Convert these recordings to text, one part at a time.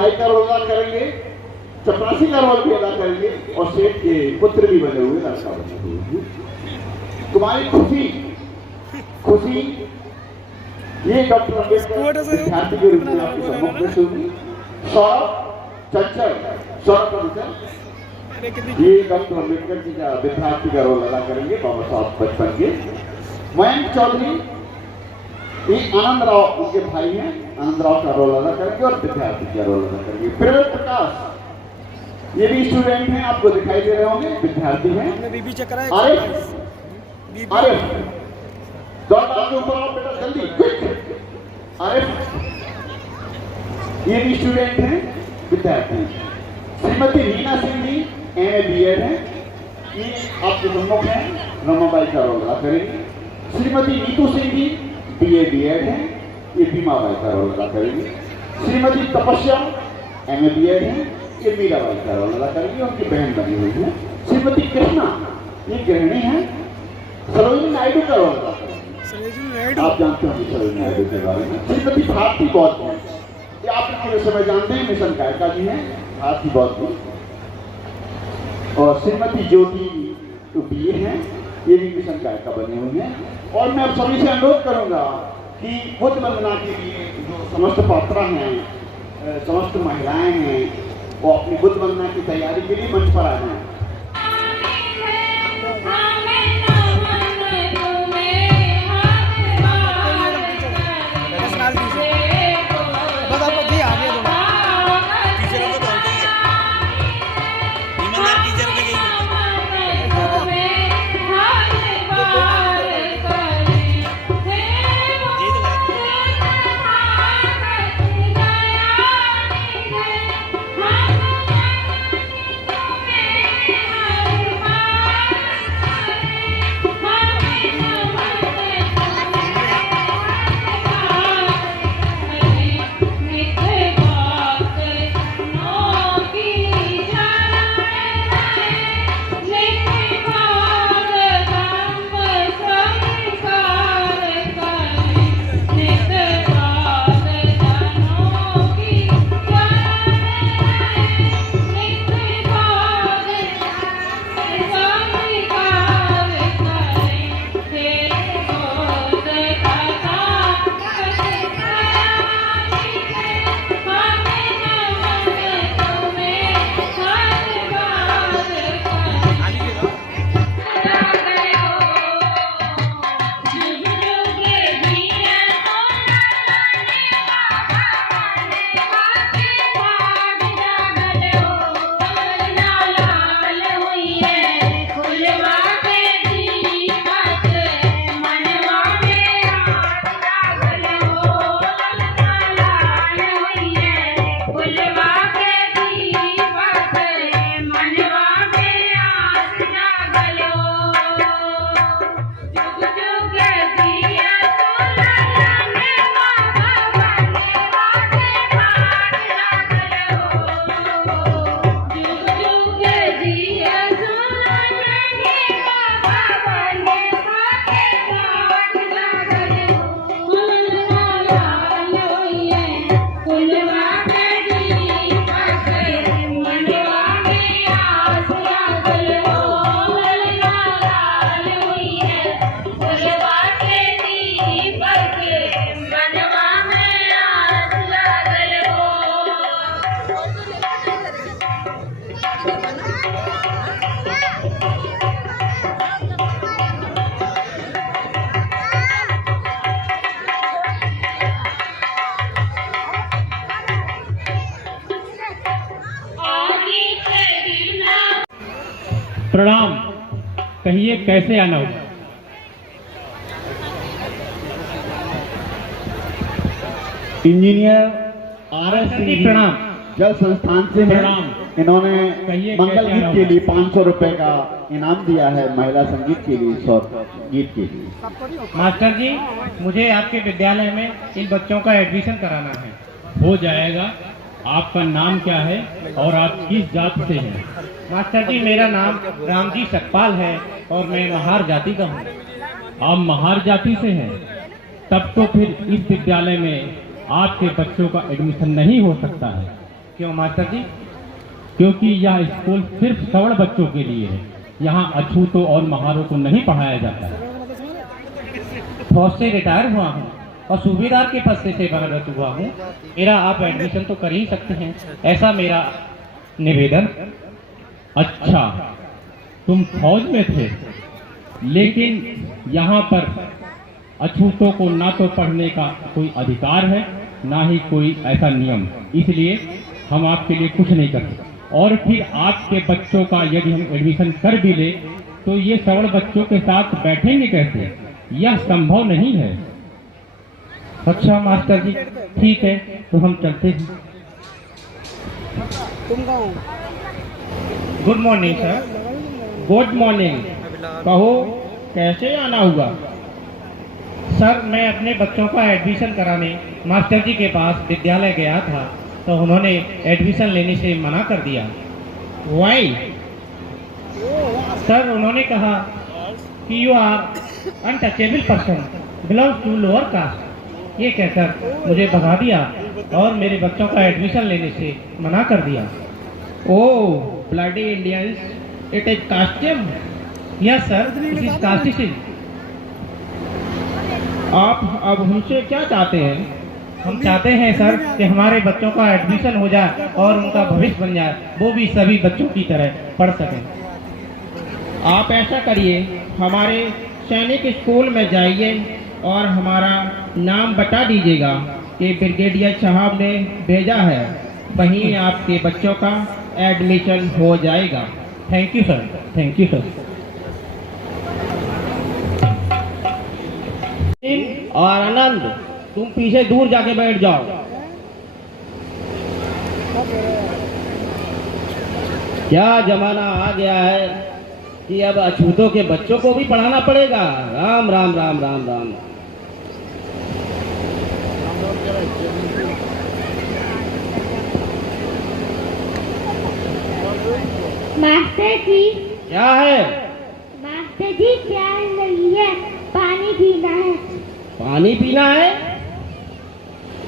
नाई का रोल अदा करेंगे, चपरासी का रोल भी अदा करेंगे और सेठ के पुत्र भी बने हुए, लड़का बने हुए। तुम्हारी खुशी खुशी ये डॉक्टर अम्बेडकर विद्यार्थी के रूप में आपके सम्मुख में होगी। सौरभ चंचल, ये डॉक्टर अम्बेडकर जी का विद्यार्थी का रोल अदा करेंगे बाबा साहब बचपन के। मयंक चौधरी, ये आनंद राव उनके भाई हैं, आनंद राव का रोल अदा करेंगे और विद्यार्थी का रोल अदा करेंगे। प्रेम प्रकाश, ये भी स्टूडेंट हैं, आपको दिखाई दे रहे होंगे, विद्यार्थी हैं। आरिफ, दौड़ के ऊपर आओ बेटा जल्दी, क्विक। आरिफ, ये भी स्टूडेंट हैं, विद्यार्थी। श्रीमती रीना सिंह जी MA BEd है, ये आपके सम्मुख हैं, रमाबाई का रोल अदा करेंगी। श्रीमती नीतू सिंह जी BA BEd है, ये भीमाबाई का रोल अदा करेंगी। श्रीमती तपस्या MA BEd है, ये मीराबाई का रोल अदा करेंगी, उनकी बहन बनी हुई है। श्रीमती कृष्णा, ये गृहिणी है, सरोजिनी नायडू का रोल अदा करेंगी, आप जानते होंगे सरोजिनी नायडू के बारे में। श्रीमती भारती बौद्ध, ये आप पूरे समय जानते हैं, मिशन गायिका जी हैं भारती बौद्ध। और श्रीमती ज्योति तो BA हैं, ये भी मिशन गायिका बनी हुई हैं। और मैं अब सभी से अनुरोध करूंगा कि बुद्ध वंदना के लिए जो समस्त पात्रा हैं, समस्त महिलाएं हैं, वो अपनी बुद्ध वंदना की तैयारी के लिए मंच पर आ जाएं। प्रणाम, कहिए कैसे आना होगा? इंजीनियर RS सिंह प्रणाम। जल संस्थान से हैं, इन्होंने मंगल गीत के लिए 500 रुपए का इनाम दिया है, महिला संगीत के लिए 100 गीत के लिए। मास्टर जी, मुझे आपके विद्यालय में इन बच्चों का एडमिशन कराना है। हो जाएगा। आपका नाम क्या है और आप किस जात से हैं? मास्टर जी, मेरा नाम रामजी सकपाल है और मैं महार जाति का हूँ। आप महार जाति से हैं, तब तो फिर इस विद्यालय में आपके बच्चों का एडमिशन नहीं हो सकता है, क्यों मास्टर जी? क्योंकि यह स्कूल सिर्फ सवर्ण बच्चों के लिए है। यहाँ अछूतों और महारों को नहीं पढ़ाया जाता है। फौज से रिटायर हुआ हूँ और सूबेदार के पद से सेवानिवृत्त हुआ हूँ। मेरा आप एडमिशन तो कर ही सकते हैं, ऐसा मेरा निवेदन। अच्छा, तुम फौज में थे, लेकिन यहाँ पर अछूतों को ना तो पढ़ने का कोई अधिकार है, ना ही कोई ऐसा नियम, इसलिए हम आपके लिए कुछ नहीं कर सकते। और फिर आपके बच्चों का यदि हम एडमिशन कर भी ले तो ये सवर्ण बच्चों के साथ बैठेंगे कैसे? यह संभव नहीं है। अच्छा मास्टर जी, ठीक है, तो हम चलते हैं। Good morning sir. Good morning. कहो, कैसे आना हुआ? सर, मैं अपने बच्चों का एडमिशन कराने मास्टर जी के पास विद्यालय गया था, तो उन्होंने एडमिशन लेने से मना कर दिया। वाई? सर, उन्होंने कहा कि you are untouchable person, belongs to lower caste. ये कहकर मुझे भगा दिया और मेरे बच्चों का एडमिशन लेने से मना कर दिया। Oh, bloody Indians, it is casteism. Yes sir, it is casteism. आप अब हमसे क्या चाहते हैं? हम चाहते हैं सर कि हमारे बच्चों का एडमिशन हो जाए और उनका भविष्य बन जाए, वो भी सभी बच्चों की तरह पढ़ सकें। आप ऐसा करिए, हमारे सैनिक स्कूल में जाइए और हमारा नाम बता दीजिएगा कि ब्रिगेडियर साहब ने भेजा है, वहीं आपके बच्चों का एडमिशन हो जाएगा। Thank you sir, thank you sir. और आनंद, तुम पीछे दूर जाके बैठ जाओ। क्या जमाना आ गया है कि अब अछूतों के बच्चों को भी पढ़ाना पड़ेगा। राम राम राम राम राम। मास्टर जी। क्या है? मास्टर जी, प्यास लगी है, पानी पीना है। पानी पीना है?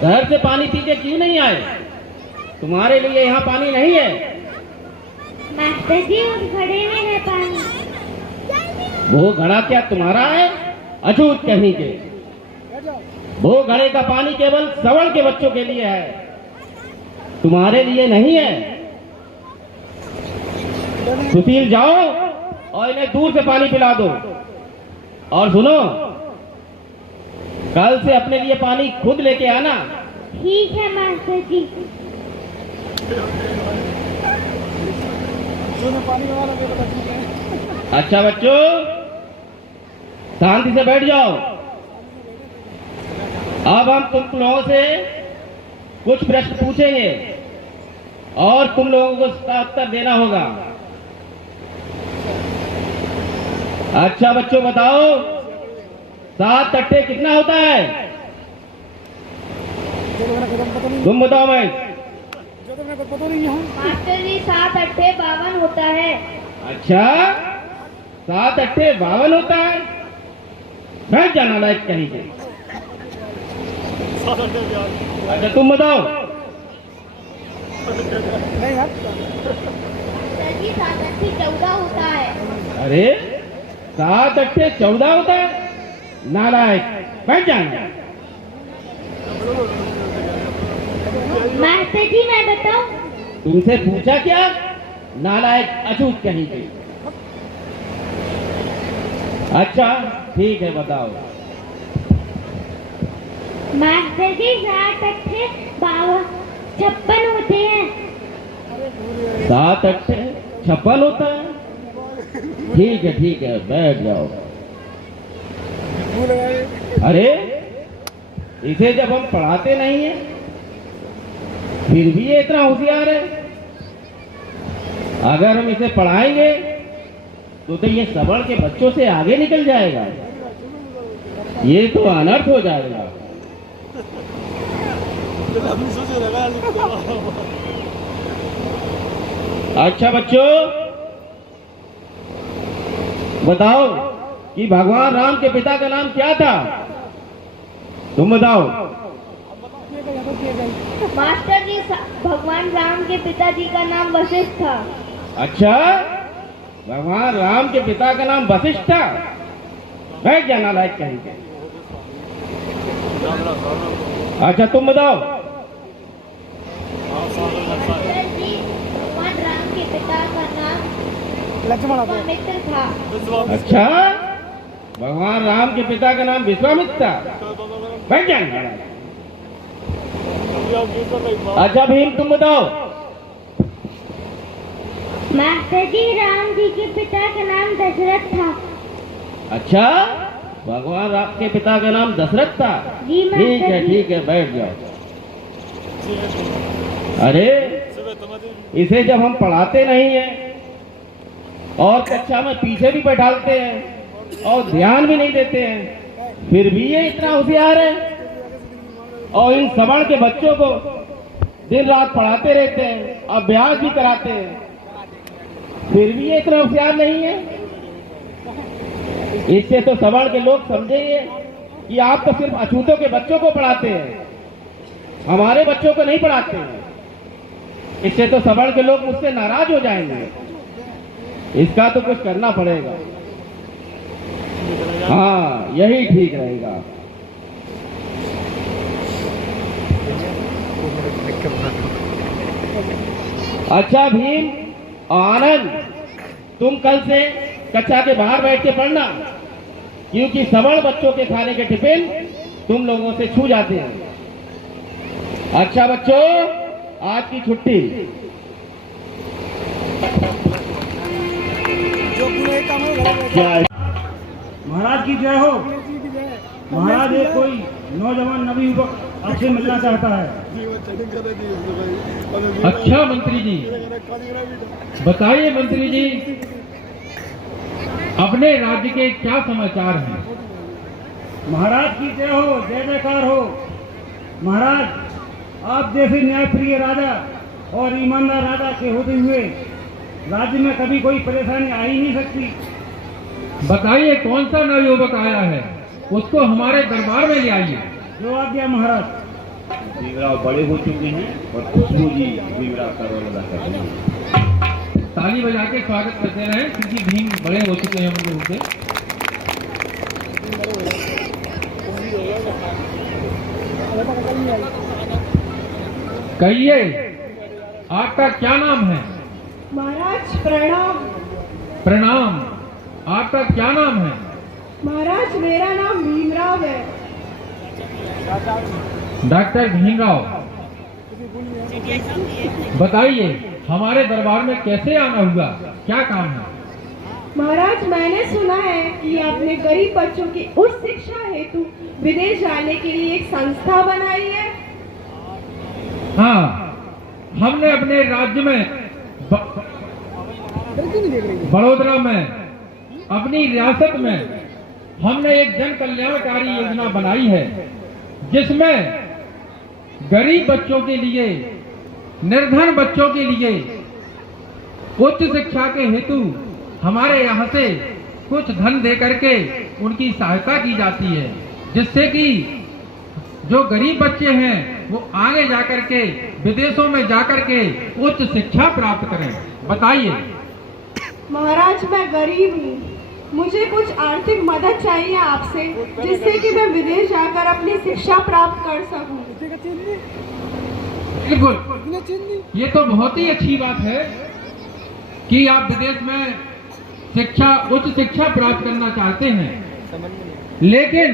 घर से पानी पी के क्यों नहीं आए? तुम्हारे लिए यहाँ पानी नहीं है। मास्टर जी, उस घड़े में है पानी। वो घड़ा क्या तुम्हारा है? अछूत कहीं के। वो घड़े का पानी केवल सवर्ण के बच्चों के लिए है, तुम्हारे लिए नहीं है। सुशील, जाओ और इन्हें दूर से पानी पिला दो। और सुनो, कल से अपने लिए पानी खुद लेके आना। ठीक है मास्टर जी। अच्छा बच्चों, शांति से बैठ जाओ। अब हम तुम लोगों से कुछ प्रश्न पूछेंगे और तुम लोगों को उसका उत्तर देना होगा। अच्छा बच्चों, बताओ, 7 अट्ठे कितना होता है? तुम बताओ। मैं मास्टर जी, 7 अट्ठे 52 होता है। अच्छा, 7 अट्ठे 52 होता है? बैठ जाना लायक कहीं के। अच्छा, तुम बताओ। मास्टर जी, 7 अट्ठे 14 होता है। अरे, 7 अट्ठे 14 होता है? नालायक, बैठ जाना। मास्टर जी, मैं बताऊं? तुमसे पूछा क्या? नालायक, अछूत कहीं के। अच्छा ठीक है, बताओ। मास्टर जी, 7 अट्ठे 56 होते हैं। 7 अट्ठे 56 होता है? ठीक है, बैठ जाओ। अरे, इसे जब हम पढ़ाते नहीं है फिर भी ये इतना होशियार है। अगर हम इसे पढ़ाएंगे तो ये सवर्ण के बच्चों से आगे निकल जाएगा। ये तो अनर्थ हो जाएगा। अच्छा बच्चों, बताओ कि भगवान राम के पिता का नाम क्या था? तुम बताओ। मास्टर जी, भगवान राम के पिताजी का नाम वशिष्ठ था। अच्छा, भगवान राम के पिता का नाम वशिष्ठ था। बैठ जाना लायक कहीं के। अच्छा तुम बताओ। मास्टर जी, भगवान राम के पिता का नाम विश्वामित्र था। अच्छा, भगवान राम के पिता का नाम विश्वामित्र था। बैठ जाना। अच्छा भीम तुम बताओ। मास्टर जी, राम जी के पिता का नाम दशरथ था। अच्छा, भगवान राम के पिता का नाम दशरथ था। जी मास्टर ठीक है जी। ठीक है, बैठ जाओ। अरे, इसे जब हम पढ़ाते नहीं हैं और कक्षा में पीछे भी बैठाते हैं और ध्यान भी नहीं देते हैं, फिर भी ये इतना होशियार है। और इन सवर्ण के बच्चों को दिन रात पढ़ाते रहते हैं, अभ्यास भी कराते हैं, फिर भी ये इतना होशियार नहीं है। इससे तो सवर्ण के लोग समझेंगे कि आप तो सिर्फ अछूतों के बच्चों को पढ़ाते हैं, हमारे बच्चों को नहीं पढ़ाते हैं। इससे तो सवर्ण के लोग मुझसे नाराज हो जाएंगे। इसका तो कुछ करना पड़ेगा। हाँ, यही ठीक रहेगा। अच्छा भीम और आनंद, तुम कल से कक्षा के बाहर बैठ के पढ़ना, क्योंकि सवर्ण बच्चों के खाने के टिफिन तुम लोगों से छू जाते हैं। अच्छा बच्चों, आज की छुट्टी। महाराज की जय हो। महाराज, एक कोई नौजवान नवी युवक आपसे मिलना चाहता है। अच्छा मंत्री जी, बताइए मंत्री जी, अपने राज्य के क्या समाचार हैं? महाराज की जय हो, जय जयकार हो। महाराज, आप जैसे न्यायप्रिय राजा और ईमानदार राजा के होते हुए राज्य में कभी कोई परेशानी आ ही नहीं सकती। बताइए कौन सा नवयुवक आया है, उसको हमारे दरबार में ले आइए। जो आज्ञा महाराज। भीमराव बड़े हो चुके हैं और खुशबू जी भीमराव का रोल अदा कर रहे हैं। ताली बजा के स्वागत करते रहे, क्योंकि भीम बड़े हो चुके हैं हम लोगों से। कहिए, आपका क्या नाम है? महाराज प्रणाम। प्रणाम। आपका क्या नाम है? महाराज, मेरा नाम भीमराव है। डॉक्टर भीमराव, बताइए हमारे दरबार में कैसे आना हुआ, क्या काम है? महाराज, मैंने सुना है कि आपने गरीब बच्चों की उच्च शिक्षा हेतु विदेश जाने के लिए एक संस्था बनाई है। हाँ, हमने अपने राज्य में बड़ोदरा में, अपनी रियासत में हमने एक जन कल्याणकारी योजना बनाई है, जिसमें गरीब बच्चों के लिए, निर्धन बच्चों के लिए उच्च शिक्षा के हेतु हमारे यहाँ से कुछ धन दे करके उनकी सहायता की जाती है, जिससे कि जो गरीब बच्चे हैं वो आगे जाकर के विदेशों में जाकर के उच्च शिक्षा प्राप्त करें। बताइए। महाराज, मैं गरीब हूँ, मुझे कुछ आर्थिक मदद चाहिए आपसे, जिससे कि मैं विदेश जाकर अपनी शिक्षा प्राप्त कर सकूं। बिल्कुल, ये तो बहुत ही अच्छी बात है कि आप विदेश में उच्च शिक्षा प्राप्त करना चाहते हैं, लेकिन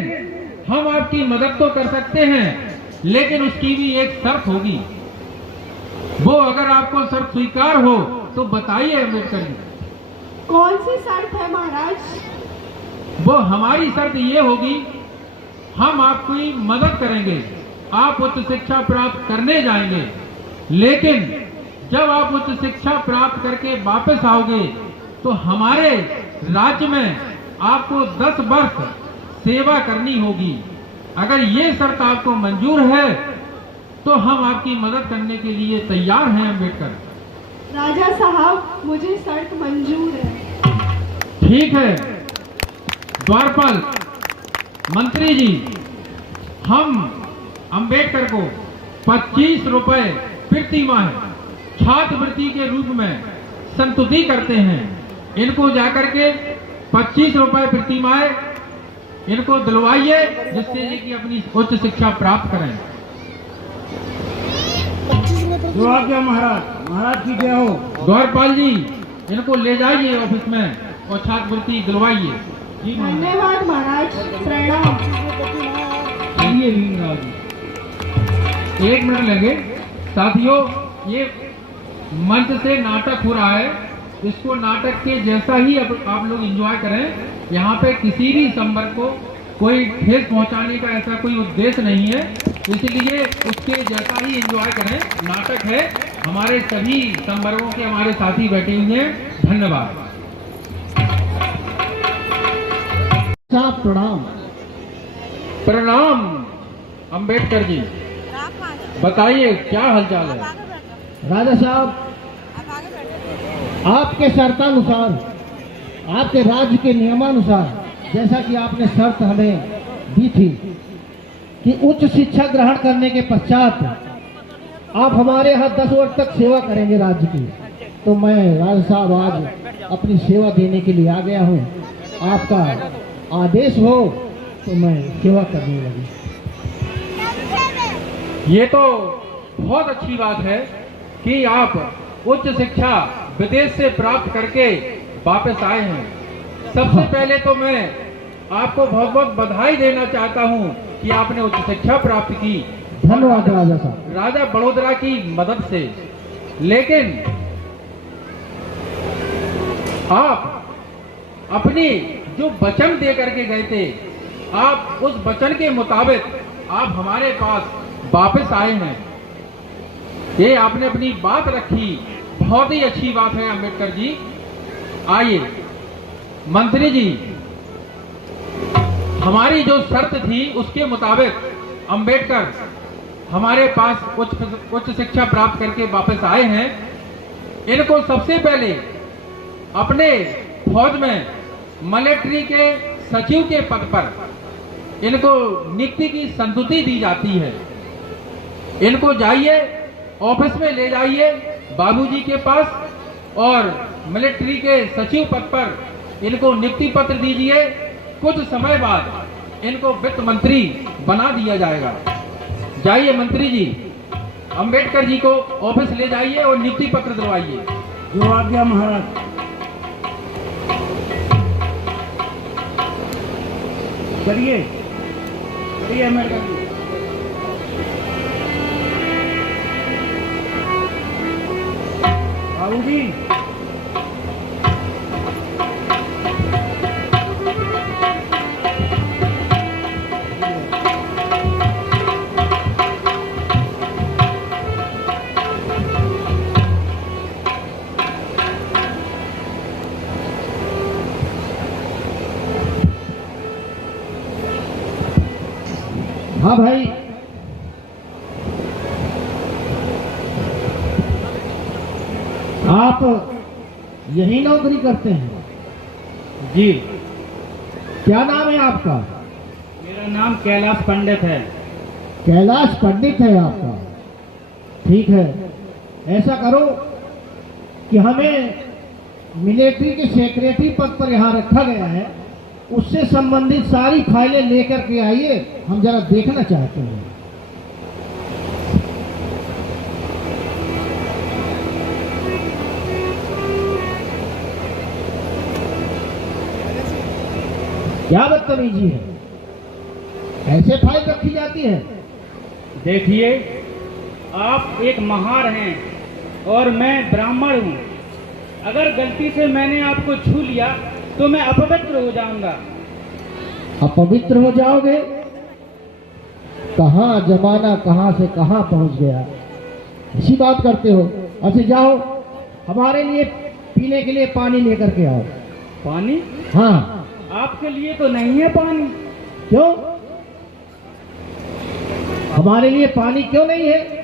हम आपकी मदद तो कर सकते हैं, लेकिन उसकी भी एक शर्त होगी। वो अगर आपको शर्त स्वीकार हो तो बताइए अम्बेडकर जी। कौन सी शर्त है महाराज? वो हमारी शर्त ये होगी, हम आपकी मदद करेंगे, आप उच्च शिक्षा प्राप्त करने जाएंगे, लेकिन जब आप उच्च शिक्षा प्राप्त करके वापस आओगे तो हमारे राज्य में आपको 10 वर्ष सेवा करनी होगी। अगर ये शर्त आपको मंजूर है तो हम आपकी मदद करने के लिए तैयार हैं अम्बेडकर। राजा साहब, मुझे शर्त मंजूर है। ठीक है द्वारपाल मंत्री जी, हम अम्बेडकर को 25 रुपए प्रति माह छात्रवृत्ति के रूप में संतुष्टि करते हैं। इनको जाकर के 25 रुपए प्रति माह इनको दिलवाइए, जिससे ये कि अपनी उच्च शिक्षा प्राप्त करें। जो आज्ञा महाराज। महाराज की जय हो। गौरपाल जी, इनको ले जाइए ऑफिस में और छात्रवृत्ति दिलवाइए। जी महाराज। धन्यवाद महाराज, प्रणाम। चलिए भीमराव जी, 1 मिनट लगे। साथियों, ये मंच से नाटक हो रहा है, इसको नाटक के जैसा ही अब आप लोग एंजॉय करें। यहाँ पे किसी भी संवर्ग को कोई ठेस पहुंचाने का ऐसा कोई उद्देश्य नहीं है, इसलिए उसके जैसा ही एंजॉय करें। नाटक है, हमारे सभी संवर्गों के हमारे साथी बैठे हुए हैं। धन्यवाद। साहब प्रणाम। प्रणाम अंबेडकर जी, बताइए क्या हालचाल है? राजा साहब, आपके शर्तानुसार, आपके राज्य के नियमानुसार, जैसा कि आपने शर्त हमें दी थी कि उच्च शिक्षा ग्रहण करने के पश्चात आप हमारे यहाँ 10 वर्ष तक सेवा करेंगे राज्य की, तो मैं राजा साहब आज अपनी सेवा देने के लिए आ गया हूँ। आपका आदेश हो तो मैं सेवा करने लगी। ये तो बहुत अच्छी बात है कि आप उच्च शिक्षा विदेश से प्राप्त करके वापस आए हैं। सबसे पहले तो मैं आपको बहुत बहुत बधाई देना चाहता हूं कि आपने उच्च शिक्षा प्राप्त की। धन्यवाद राजा साहब। राजा बड़ोदरा की मदद से। लेकिन आप अपनी जो वचन दे करके गए थे, आप उस वचन के मुताबिक आप हमारे पास वापस आए हैं। ये आपने अपनी बात रखी, बहुत ही अच्छी बात है अंबेडकर जी। आइए मंत्री जी, हमारी जो शर्त थी उसके मुताबिक अंबेडकर हमारे पास उच्च शिक्षा प्राप्त करके वापस आए हैं। इनको सबसे पहले अपने फौज में मिलिट्री के सचिव के पद पर इनको नियुक्ति की संतुष्टि दी जाती है। इनको जाइए ऑफिस में ले जाइए बाबूजी के पास और मिलिट्री के सचिव पद पर इनको नियुक्ति पत्र दीजिए। कुछ समय बाद इनको वित्त मंत्री बना दिया जाएगा। जाइए मंत्री जी, अंबेडकर जी को ऑफिस ले जाइए और नियुक्ति पत्र दिलवाइए। जो आज्ञा महाराज। चलिए चलिए अमेरिका जी। बाबूजी, हाँ भाई, आप यही नौकरी करते हैं? जी, क्या नाम है आपका? मेरा नाम कैलाश पंडित है। कैलाश पंडित है आपका? ठीक है, ऐसा करो कि हमें मिलिट्री के सेक्रेटरी पद पर यहाँ रखा गया है, उससे संबंधित सारी फाइलें लेकर के आइए, हम जरा देखना चाहते हैं। क्या बदतमीजी है, ऐसे फाइल रखी जाती है? देखिए, आप एक महार हैं और मैं ब्राह्मण हूँ। अगर गलती से मैंने आपको छू लिया तो मैं अपवित्र हो जाऊंगा। अपवित्र हो जाओगे? कहाँ जमाना कहाँ से कहाँ पहुँच गया, इसी बात करते हो। अच्छा जाओ, हमारे लिए पीने के लिए पानी लेकर के आओ। पानी? हाँ। आपके लिए तो नहीं है पानी। क्यों? हमारे लिए पानी क्यों नहीं है?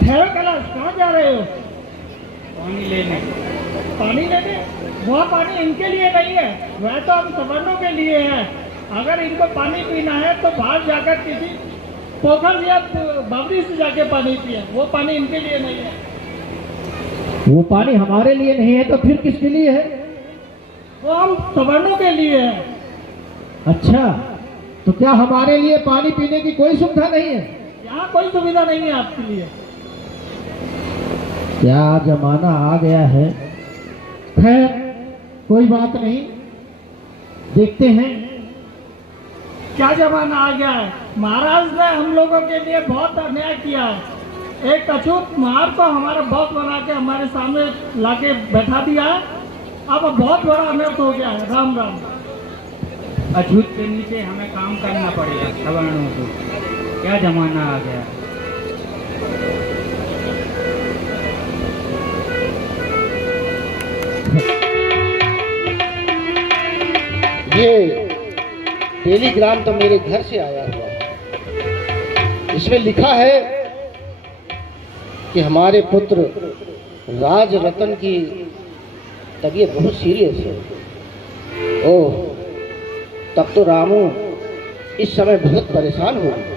ठहरो कैलाश, कहाँ जा रहे हो? पानी लेने। पानी लेने, वह पानी इनके लिए नहीं है, वह तो हम सवर्णों के लिए है। अगर इनको पानी पीना है तो बाहर जाकर किसी पोखर या बावड़ी से जाके पानी पिए, वो पानी इनके लिए नहीं है। वो पानी हमारे लिए नहीं है तो फिर किसके लिए है? वो हम सवर्णों के लिए है। अच्छा, तो क्या हमारे लिए पानी पीने की कोई सुविधा नहीं है? यहाँ कोई सुविधा नहीं है आपके लिए। क्या जमाना आ गया है। खैर कोई बात नहीं, देखते हैं। क्या जमाना आ गया है। महाराज ने हम लोगों के लिए बहुत अन्याय किया है। एक अछूत महार को हमारा बॉस बना के हमारे सामने लाके बैठा दिया है। अब बहुत बड़ा अनर्थ हो गया है। राम राम। अछूत के नीचे हमें काम करना पड़ेगा सवर्णों को। क्या जमाना आ गया। ये टेलीग्राम तो मेरे घर से आया हुआ है। इसमें लिखा है कि हमारे पुत्र राज रतन की तबीयत बहुत सीरियस है। ओह, तब तो रामू इस समय बहुत परेशान हो गए।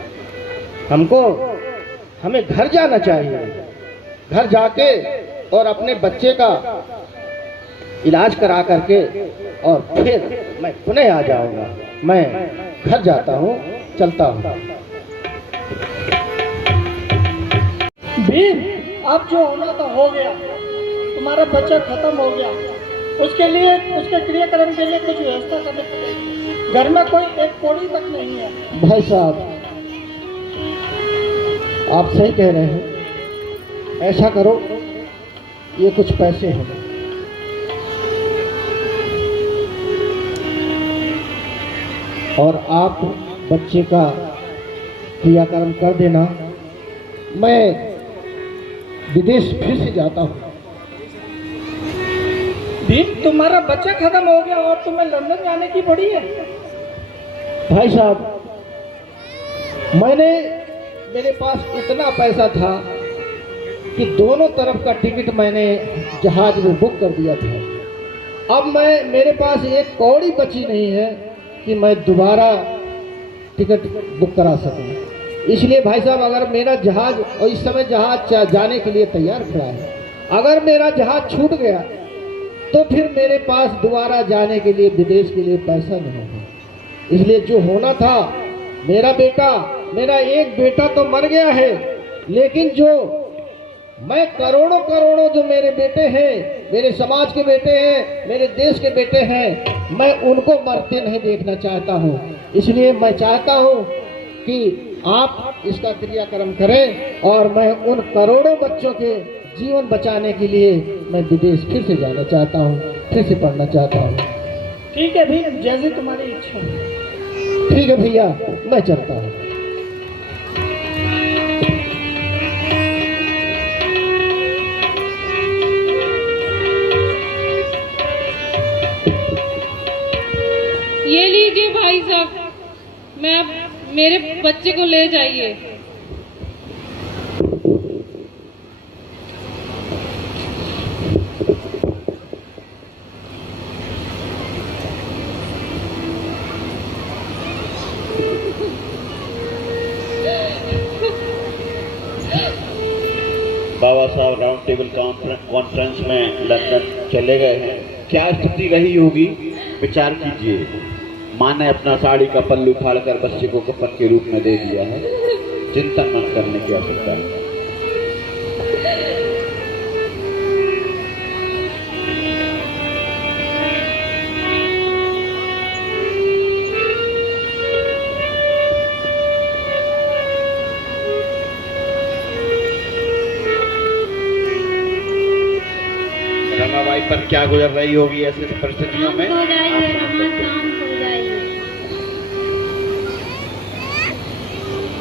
हमें घर जाना चाहिए। घर जाके और अपने बच्चे का इलाज करा करके और फिर मैं पुनः आ जाऊंगा। मैं घर जाता हूँ, चलता हूँ। भीम, अब जो होना तो हो गया। तुम्हारा बच्चा खत्म हो गया। उसके लिए, उसके क्रियाक्रम के लिए कुछ व्यवस्था करनी पड़ेगी। घर में कोई एक कौड़ी तक नहीं है। भाई साहब, आप सही कह रहे हैं। ऐसा करो, ये कुछ पैसे हैं, और आप बच्चे का क्रियाक्रम कर देना। मैं विदेश फिर से जाता हूँ। भीम, तुम्हारा बच्चा खत्म हो गया और तुम्हें लंदन जाने की पड़ी है। भाई साहब, मेरे पास इतना पैसा था कि दोनों तरफ का टिकट मैंने जहाज में बुक कर दिया था। अब मेरे पास एक कौड़ी बची नहीं है कि मैं दोबारा टिकट बुक करा सकूं। इसलिए भाई साहब, अगर मेरा जहाज, और इस समय जहाज जाने के लिए तैयार खड़ा है, अगर मेरा जहाज छूट गया तो फिर मेरे पास दोबारा जाने के लिए, विदेश के लिए पैसा नहीं है। इसलिए जो होना था, मेरा एक बेटा तो मर गया है, लेकिन जो मैं करोड़ों जो मेरे बेटे हैं, मेरे समाज के बेटे हैं, मेरे देश के बेटे हैं, मैं उनको मरते नहीं देखना चाहता हूँ। इसलिए मैं चाहता हूँ कि आप इसका क्रियाक्रम करें और मैं उन करोड़ों बच्चों के जीवन बचाने के लिए मैं विदेश फिर से जाना चाहता हूँ, फिर से पढ़ना चाहता हूँ। ठीक है भैया, जैसे तुम्हारी इच्छा हो। ठीक है भैया, मैं चलता हूँ। ये लीजिए भाई साहब, मेरे बच्चे को ले जाइए। बाबा साहब राउंड टेबल कॉन्फ्रेंस में लंदन चले गए हैं। क्या स्थिति रही होगी, विचार कीजिए। माँ ने अपना साड़ी का पल्लू फाड़कर बच्चे को कफन के रूप में दे दिया है। चिंता न करने की आवश्यकता है। रमाबाई पर क्या गुजर रही होगी ऐसी परिस्थितियों में।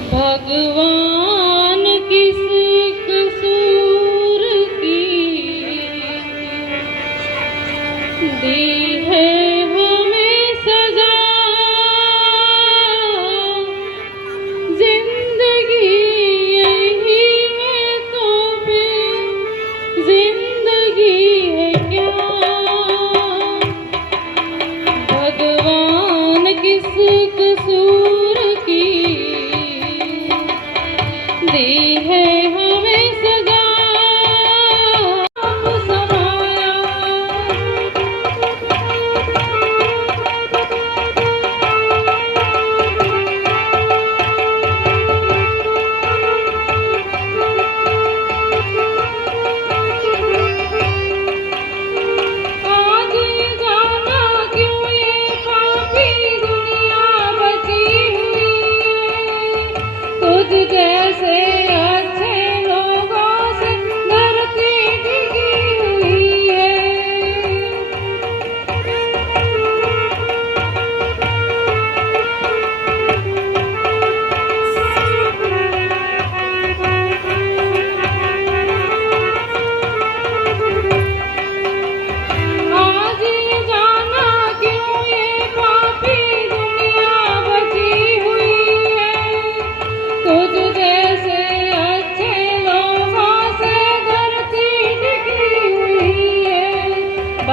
भगवान किस कसूर की दी है हमें सजा, जिंदगी यही है तो फिर जिंदगी है क्या।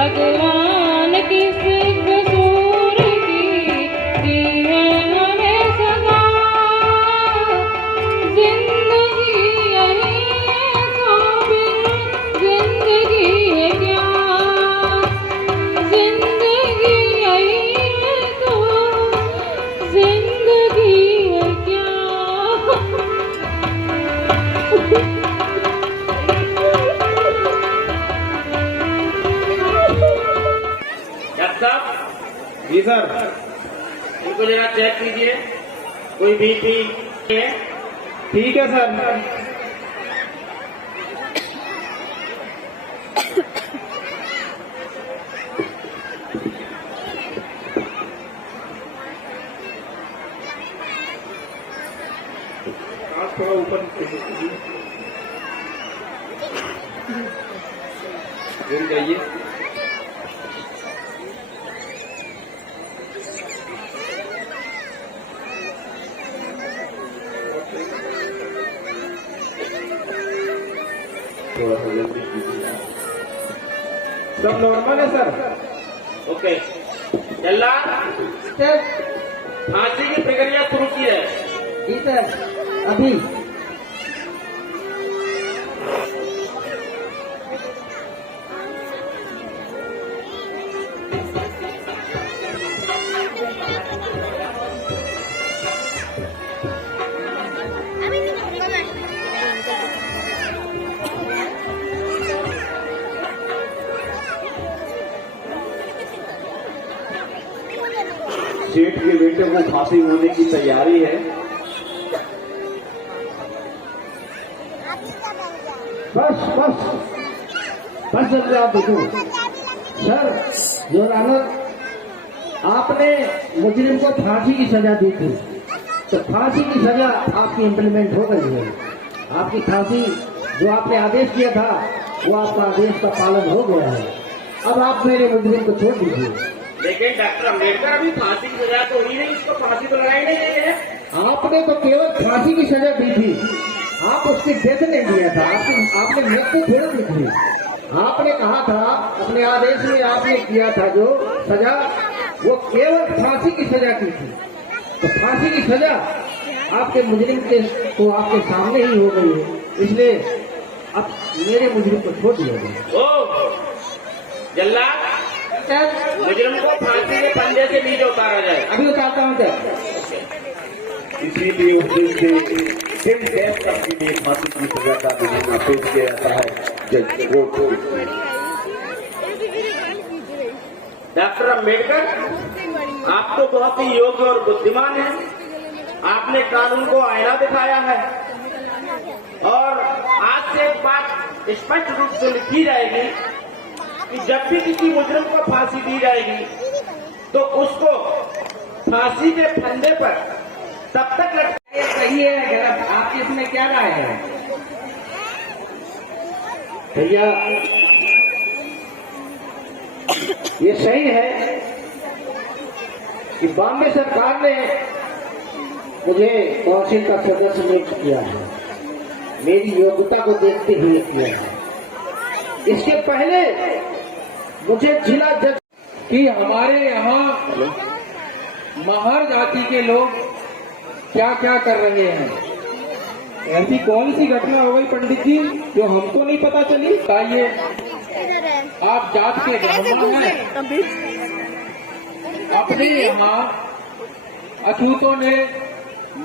भगवान किस कसूर की दी है हमें सजा। जिंदगी यही है साबिर, जिंदगी है क्या, जिंदगी यही है तो जिंदगी है क्या। जी सर, इनको जरा चेक कीजिए, कोई बीपी है? ठीक है सर। आप थोड़ा ऊपर घूम जाइए। सब नॉर्मल है सर। ओके, चल्ला सर। फांसी की प्रक्रिया शुरू की है। जी सर, अभी। जेठ के बेटे को फांसी होने की तैयारी है। बस बस बस जल्दी आप देखो सर। जो रानर आपने मुजरिम को फांसी की सजा दी थी, तो फांसी की सजा आपकी इम्प्लीमेंट हो गई है। आपकी फांसी जो आपने आदेश किया था वो आपका आदेश का पालन हो गया है। अब आप मेरे मुजरिम को छोड़ दीजिए। लेकिन डॉक्टर अम्बेडकर अभी फांसी की सजा तो हुई नहीं, इसको फांसी तो लगाई नहीं गई है। आपने तो केवल फांसी की सजा दी थी, आप उसकी डेथ नहीं दिया था। आपने मृत्यु छोड़ दी थी। आपने कहा था अपने आदेश में, आपने किया था जो सजा वो केवल फांसी की सजा की थी। तो फांसी की सजा आपके मुजरिम के तो आपके सामने ही हो गई है, इसलिए अब मेरे मुजरिम को छोड़ दिया गया। ओ जल्लाद, मुजरिम को फांसी के फंदे से नीचे उतारा जाए। अभी उतारता हूँ सर। इसीलिए उस दिन से डेथ तक के लिए फांसी की सजा का विधान पेश किया जाता है जज कोर्ट को। डॉक्टर अम्बेडकर, आप तो बहुत ही योग्य और बुद्धिमान हैं। आपने कानून को आईना दिखाया है और आज से एक बात स्पष्ट रूप से लिखी जाएगी कि जब भी किसी मुजरिम को फांसी दी जाएगी तो उसको फांसी के फंदे पर तब तक लटकाया। सही है, गलत आपकी इसमें क्या राय है भैया? ये सही है कि बॉम्बे सरकार ने मुझे काउंसिल का सदस्य नियुक्त किया है, मेरी योग्यता को देखते हुए किया है। इसके पहले मुझे जिला जज कि हमारे यहाँ महार जाति के लोग क्या क्या कर रहे हैं। ऐसी कौन सी घटना हो गई पंडित जी जो हमको नहीं पता चली? बताइए, आप जात के ब्राह्मण हैं। अपने यहाँ अछूतों ने,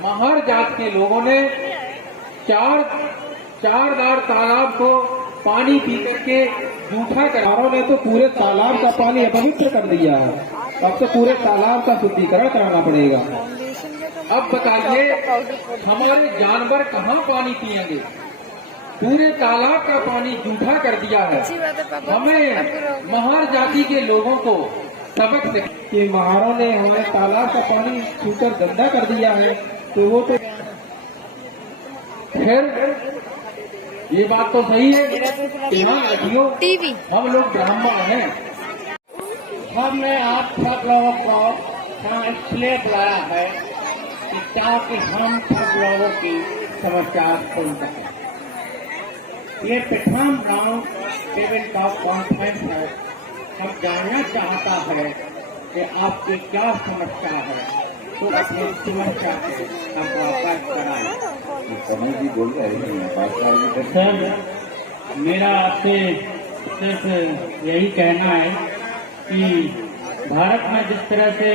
महार जात के लोगों ने चार बार तालाब को पानी पी करके जूठा सरकारों ने तो पूरे तालाब का पानी अपवित्र कर दिया है। अब तो पूरे तालाब का शुद्धिकरण कराना पड़ेगा। अब बताइए, हमारे जानवर कहाँ पानी पिएंगे? पूरे तालाब का पानी जूठा कर दिया है। हमें महार जाति के लोगों को सबक सिखाया कि महारों ने हमारे तालाब का पानी छूकर गंदा कर दिया है, तो वो तो फिर ये बात तो सही है कि हाँ लड़कियों, हम लोग ब्राह्मण हैं। हमने आप सब लोगों को यहाँ इसलिए बुलाया है कि ताकि हम सब लोगों की समस्या सुन सकें। ये प्रथम राउंड टेबल टॉप कॉन्फ्रेंस है अब जानना चाहता है कि आपकी क्या समस्या है, तो अपनी समस्या से हम वापस कराएं। सर, मेरा आपसे सिर्फ यही कहना है कि भारत में जिस तरह से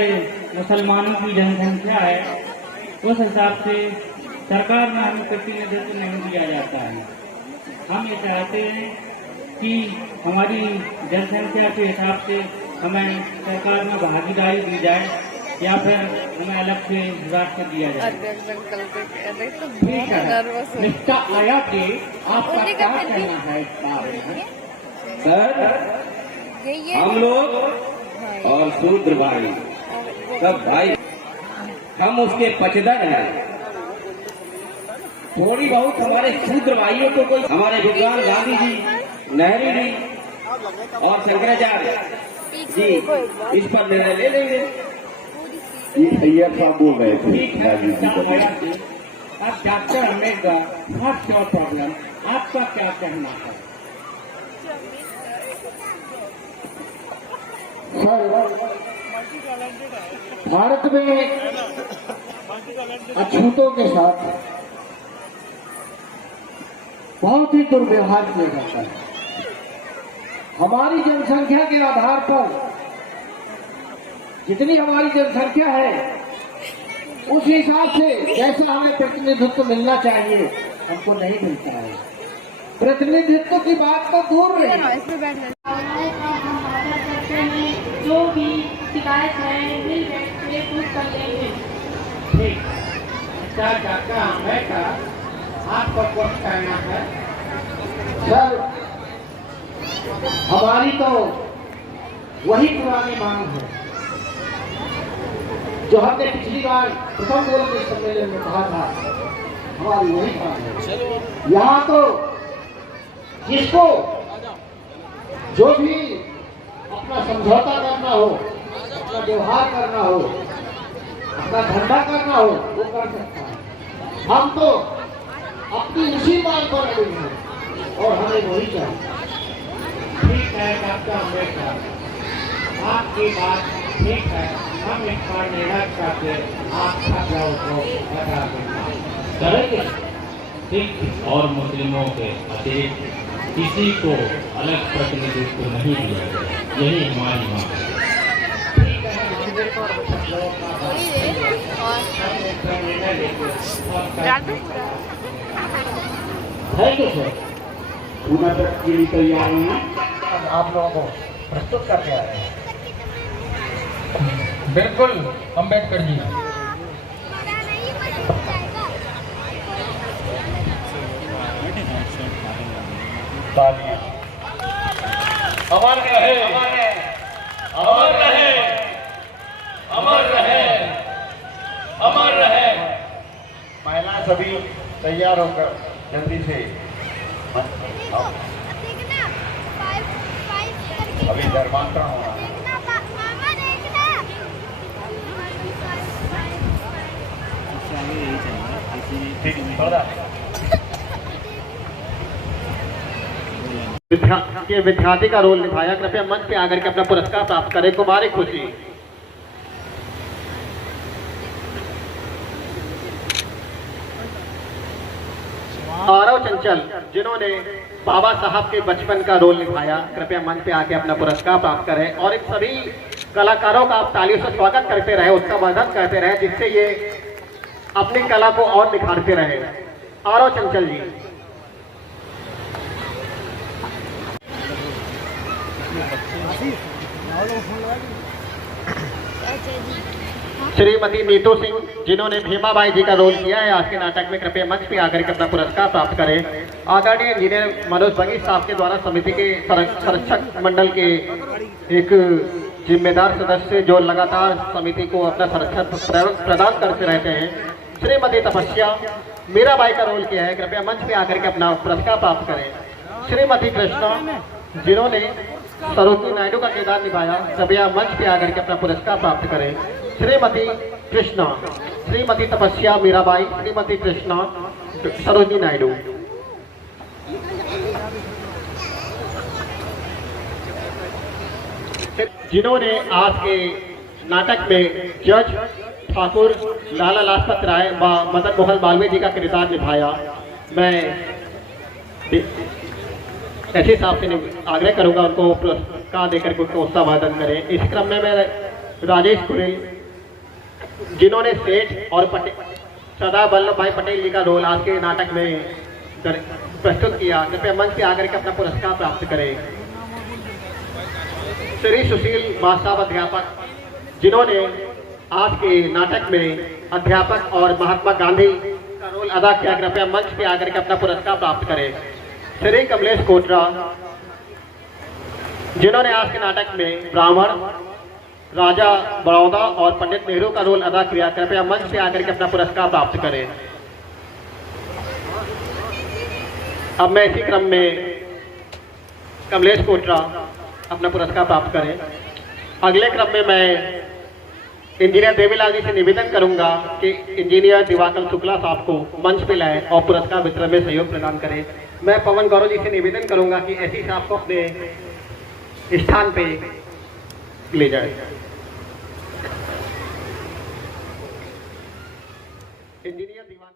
मुसलमानों की जनसंख्या है, उस हिसाब से सरकार में हमें प्रतिनिधित्व नहीं दिया जाता है। हम ये चाहते हैं कि हमारी जनसंख्या के हिसाब से हमें सरकार में भागीदारी दी जाए या फिर हमें अलग से रास्ता दिया जाए। ठीक है, मिस्टर आयाती, आपका क्या कहना है इस बारे में? सर, हम लोग और शूद्र भाई सब भाई, हम उसके पचदर हैं। थोड़ी बहुत हमारे शूद्र भाइयों को कोई, हमारे विद्वान गांधी जी, नेहरू जी और शंकराचार्य जी इस पर निर्णय ले लेंगे। ये अय्यर साहब बोल रहे थे। ठीक है, अब doctor Ambedkar, what's your problem? आपका क्या कहना है? भारत में अछूतों के साथ बहुत ही दुर्व्यवहार किया जाता है। हमारी जनसंख्या के आधार पर जितनी हमारी जनसंख्या है, उस हिसाब से जैसा हमें प्रतिनिधित्व मिलना चाहिए, हमको नहीं मिलता है। प्रतिनिधित्व की बात तो दूर रही, जो भी शिकायत है मिल बैठ के पूछ कर लेंगे। ठीक, डॉक्टर अम्बेडकर, आपको कुछ कहना है? सर, हमारी तो वही पुरानी मांग है जो हमने पिछली बार प्रथम गोल के सम्मेलन में कहा था। हमारी वही मांग है। यहाँ तो जिसको जो भी अपना समझौता करना हो, अपना व्यवहार करना हो, अपना धंधा करना हो, वो कर सकता है। हम तो अपनी उसी मांग पर अड़े हैं और हमें वही चाहिए। ठीक है डॉक्टर अम्बेडकर, आपकी बात ठीक है। हम इस पर निर्णय करके आपका जवाब को बता देंगे। करेंगे। सिख और मुस्लिमों के अतिरिक्त किसी को अलग प्रतिनिधित्व नहीं दिया गया, यही हमारी मांग है। Thank you sir. पुनः के लिए तैयार हैं? आप लोगों को प्रस्तुत करके आ रहे हैं। बिल्कुल अम्बेडकर जी। अमर रहे, अमर रहे, अमर रहे, अमर रहे। महिला सभी तैयार होकर जल्दी से अभी धर्मांतरण हो रहा है। विद्यार्थी का रोल निभाया। कृपया मंच पे आकर के अपना पुरस्कार प्राप्त करें। कुमारी खुशी, आरव चंचल, जिन्होंने बाबा साहब के बचपन का रोल निभाया, कृपया मंच पे आके अपना पुरस्कार प्राप्त करें। और इन सभी कलाकारों का आप तालियों से स्वागत करते रहे, उसका वर्धन करते रहे, जिससे ये अपनी कला को और निखारते रहे। आरव चंचल जी। श्रीमती नीतू सिंह, जिन्होंने भीमाबाई जी का रोल किया है आज के नाटक में, कृपया मंच पे आकर के अपना पुरस्कार प्राप्त करें। आदरणीय इंजीनियर मनोज बगी साहब के द्वारा समिति के संरक्षक मंडल के एक जिम्मेदार सदस्य, जो लगातार समिति को अपना संरक्षण प्रदान करते रहते हैं। श्रीमती तपस्या, मीराबाई का रोल किया है, कृपया मंच पे आकर के अपना पुरस्कार प्राप्त करें। श्रीमती कृष्णा, जिन्होंने सरोजिनी नायडू का किरदार निभाया, कृपया मंच पे आकर के अपना पुरस्कार प्राप्त करें। श्रीमती कृष्णा, श्रीमती तपस्या मीराबाई, श्रीमती कृष्णा सरोजिनी नायडू। जिन्होंने आज के नाटक में जज ठाकुर लाला लाजपत राय व मदन मोहन मालवीय जी का किरदार निभाया। मैं ऐसे साहब से आग्रह करूंगा उनको पुरस्कार देकर उनको उत्साहवर्धन करें। इस क्रम में मैं राजेश कुरेल जिन्होंने सेठ और सरदार वल्लभ भाई पटेल जी का रोल आज के नाटक में प्रस्तुत किया, कृपया मंच पे आकर के अपना पुरस्कार प्राप्त करें। श्री सुशील साहब अध्यापक जिन्होंने आज के नाटक में अध्यापक और महात्मा गांधी का रोल अदा किया, कृपया मंच पे आकर के अपना पुरस्कार प्राप्त करें। श्री कमलेश कोटरा जिन्होंने आज के नाटक में ब्राह्मण, राजा बड़ौदा और पंडित नेहरू का रोल अदा किया, कृपया मंच से आकर के अपना पुरस्कार प्राप्त करें। अब मैं इसी क्रम में कमलेश कोटरा अपना पुरस्कार प्राप्त करें। अगले क्रम में मैं इंजीनियर देवीलाल जी से निवेदन करूंगा कि इंजीनियर दिवाकर शुक्ला साहब को मंच पे लाएं और पुरस्कार वितरण में सहयोग प्रदान करें। मैं पवन गौरव जी से निवेदन करूंगा कि ऐसी साहब को अपने स्थान पे ले जाए। इंजीनियर दीवान